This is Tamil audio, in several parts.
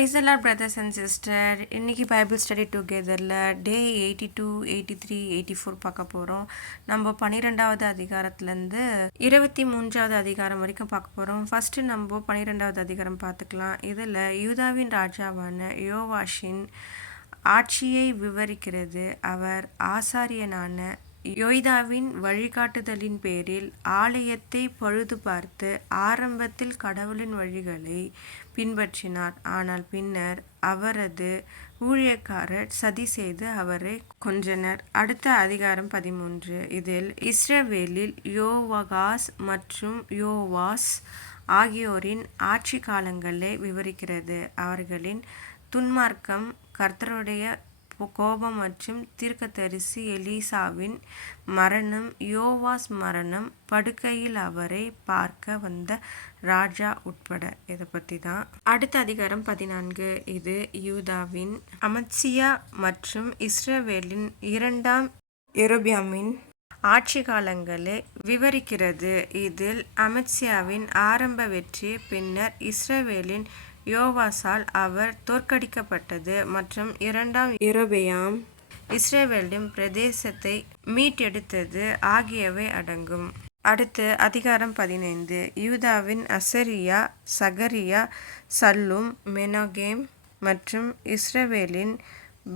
Praise the Lord, brothers and sisters. இன்னைக்கு பைபிள் ஸ்டடி டுகெதரில் டே 82, 83, 84 பார்க்க போகிறோம். நம்ம 12வது அதிகாரத்துலேருந்து 23வது அதிகாரம் வரைக்கும் பார்க்க போகிறோம். ஃபஸ்ட்டு நம்ம 12வது அதிகாரம் பார்த்துக்கலாம். இதில் யூதாவின் ராஜாவான யோவாஷின் ஆட்சியை விவரிக்கிறது. அவர் ஆசாரியனான யோய்தாவின் வழிகாட்டுதலின் பேரில் ஆலயத்தை பழுது பார்த்து ஆரம்பத்தில் கடவுளின் வழிகளை பின்பற்றினார். ஆனால் பின்னர் அவரது ஊழியக்காரர் சதி செய்து அவரை கொன்றனர். அடுத்த அதிகாரம் 13. இதில் இஸ்ரவேலில் யோவாகாஸ் மற்றும் யோவாஸ் ஆகியோரின் ஆட்சி காலங்களை விவரிக்கிறது. அவர்களின் துன்மார்க்கம், கர்த்தருடைய கோபம் மற்றும் தீர்க்கதரிசி எலிசாவின் மரணம், யோவாஸ் மரணம், படுக்கையில் அவரை பார்க்க வந்த ராஜா உட்பட இதை பற்றி தான். அடுத்த அதிகாரம் 14. இது யூதாவின் அமத்சியா மற்றும் இஸ்ரவேலின் 2ஆம் யெரொபெயாமின் ஆட்சி காலங்களை விவரிக்கிறது. இதில் அமத்சியாவின் ஆரம்ப வெற்றி, பின்னர் இஸ்ரவேலின் யோவாசால் அவர் தோற்கடிக்கப்பட்டது மற்றும் 2ஆம் யெரொபெயாம் இஸ்ரவேலின் பிரதேசத்தை மீட்டெடுத்தது ஆகியவை அடங்கும். அடுத்து அதிகாரம் 15. யூதாவின் அசரியா, சகரியா, சல்லூம், மெனகேம் மற்றும் இஸ்ரவேலின்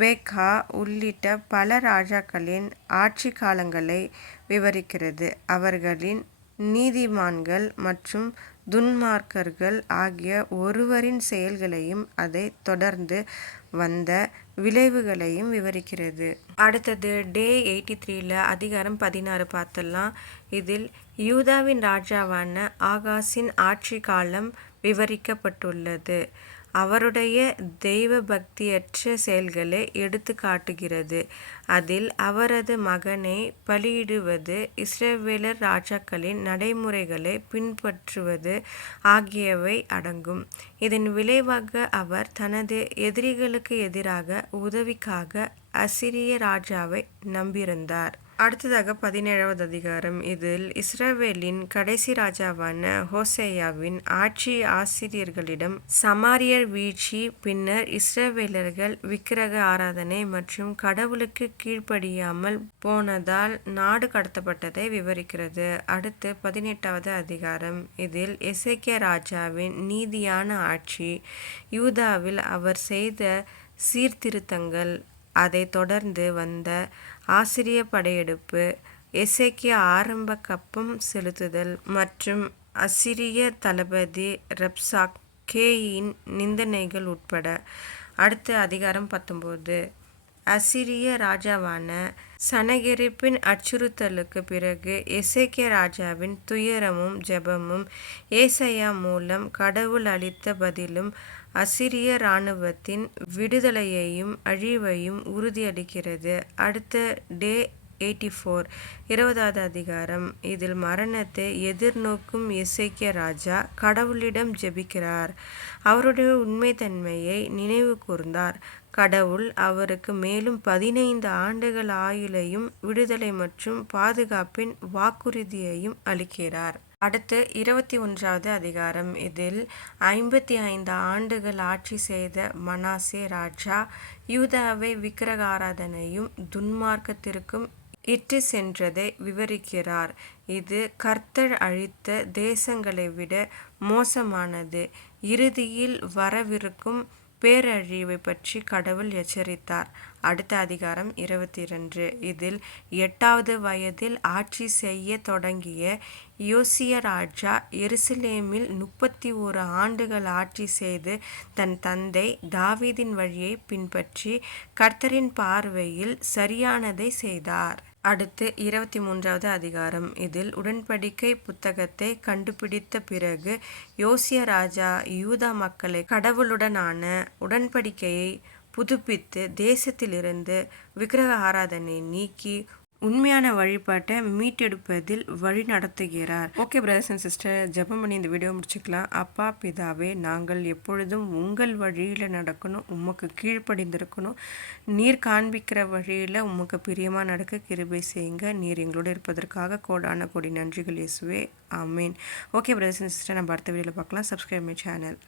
பேக்கா உள்ளிட்ட பல ராஜாக்களின் ஆட்சி காலங்களை விவரிக்கிறது. அவர்களின் நீதிமான்கள் மற்றும் துன்மார்க்கர்கள் ஆகிய ஒருவரின் செயல்களையும் அதை தொடர்ந்து வந்த விளைவுகளையும் விவரிக்கிறது. அடுத்தது டே 83ல் அதிகாரம் 16 பார்த்துடலாம். இதில் யூதாவின் ராஜாவான ஆகாசின் ஆட்சி காலம் விவரிக்கப்பட்டுள்ளது. அவருடைய தெய்வ பக்தியற்ற செயல்களை எடுத்து காட்டுகிறது. அதில் அவரது மகனை பலியிடுவது, இஸ்ரவேலர் ராஜாக்களின் நடைமுறைகளை பின்பற்றுவது ஆகியவை அடங்கும். இதன் விளைவாக அவர் தனது எதிரிகளுக்கு எதிராக உதவிக்காக அசிரிய ராஜாவை நம்பியிருந்தார். அடுத்ததாக 17வது அதிகாரம். இதில் இஸ்ரவேலின் கடைசி ராஜாவான ஹோசேயாவின் ஆட்சி, ஆசிரியர்களிடம் சமாரியர் வீழ்ச்சி, பின்னர் இஸ்ரவேலர்கள் விக்கிரக ஆராதனை மற்றும் கடவுளுக்கு கீழ்ப்படியாமல் போனதால் நாடு கடத்தப்பட்டதை விவரிக்கிறது. அடுத்து 18வது அதிகாரம். இதில் எசேக்கியா ராஜாவின் நீதியான ஆட்சி, யூதாவில் அவர் செய்த சீர்திருத்தங்கள், அதை தொடர்ந்து வந்த ஆசிரிய படையெடுப்பு, எசேக்கியா ஆரம்ப கப்பம் செலுத்துதல் மற்றும் அசிரிய தளபதி ரப்சாக்கேயின் நிந்தனைகள் உட்பட. அடுத்த அதிகாரம் 19. அசிரிய ராஜாவான சனகெரிப்பின் அச்சுறுத்தலுக்கு பிறகு எசேக்கியா ராஜாவின் துயரமும் ஜெபமும், ஏசாயா மூலம் கடவுள் அளித்த பதிலும் அசிரிய இராணுவத்தின் விடுதலையையும் அழிவையும் உறுதியளிக்கிறது. அடுத்த டே 84, 20வது அதிகாரம். இதில் மரணத்தை எதிர்நோக்கும் எசேக்கியா ராஜா கடவுளிடம் ஜெபிக்கிறார். அவருடைய உண்மைத்தன்மையை நினைவு கூர்ந்தார். கடவுள் அவருக்கு மேலும் 15 ஆண்டுகள் ஆயுளையும் விடுதலை மற்றும் பாதுகாப்பின் வாக்குறுதியையும் அளிக்கிறார். அடுத்து 21வது அதிகாரம். இதில் 55 ஆண்டுகள் ஆட்சி செய்த மனாசே ராஜா யூதாவை விக்கிரக ஆராதனையும் துன்மார்க்கத்திற்கும் இட்டு சென்றதை விவரிக்கிறார். இது கர்த்தர் அழித்த தேசங்களை விட மோசமானது. இறுதியில் வரவிருக்கும் பேரழிவை பற்றி கடவுள் எச்சரித்தார். அடுத்த அதிகாரம் 22. இதில் 8வது வயதில் ஆட்சி செய்ய தொடங்கிய யோசியா ராஜா எருசலேமில் 31 ஆண்டுகள் ஆட்சி செய்து தன் தந்தை தாவீதின் வழியை பின்பற்றி கர்த்தரின் பார்வையில் சரியானதை செய்தார். அடுத்து 23வது அதிகாரம். இதில் உடன்படிக்கை புத்தகத்தை கண்டுபிடித்த பிறகு யோசியா ராஜா யூதா மக்களை கடவுளுடனான உடன்படிக்கையை புதுப்பித்து தேசத்திலிருந்து விக்கிரக ஆராதனை நீக்கி உண்மையான வழிபாட்டை மீட்டெடுப்பதில் வழி நடத்துகிறார். ஓகே பிரதர்ஸ் அண்ட் சிஸ்டர், ஜெபம் பண்ணி இந்த வீடியோ முடிச்சுக்கலாம். அப்பா பிதாவே, நாங்கள் எப்பொழுதும் உங்கள் வழியில் நடக்கணும், உமக்கு கீழ்ப்படிந்திருக்கணும். நீர் காண்பிக்கிற வழியில் உமக்கு பிரியமாக நடக்க கிருபை செய்யுங்க. நீர் எங்களோடு இருப்பதற்காக கோடான கோடி நன்றிகள் இயேசுவே. ஆமீன். ஓகே பிரதர்ஸ் அண்ட் சிஸ்டர், நம்ம அடுத்த வீடியோவில் பார்க்கலாம். Subscribe my channel.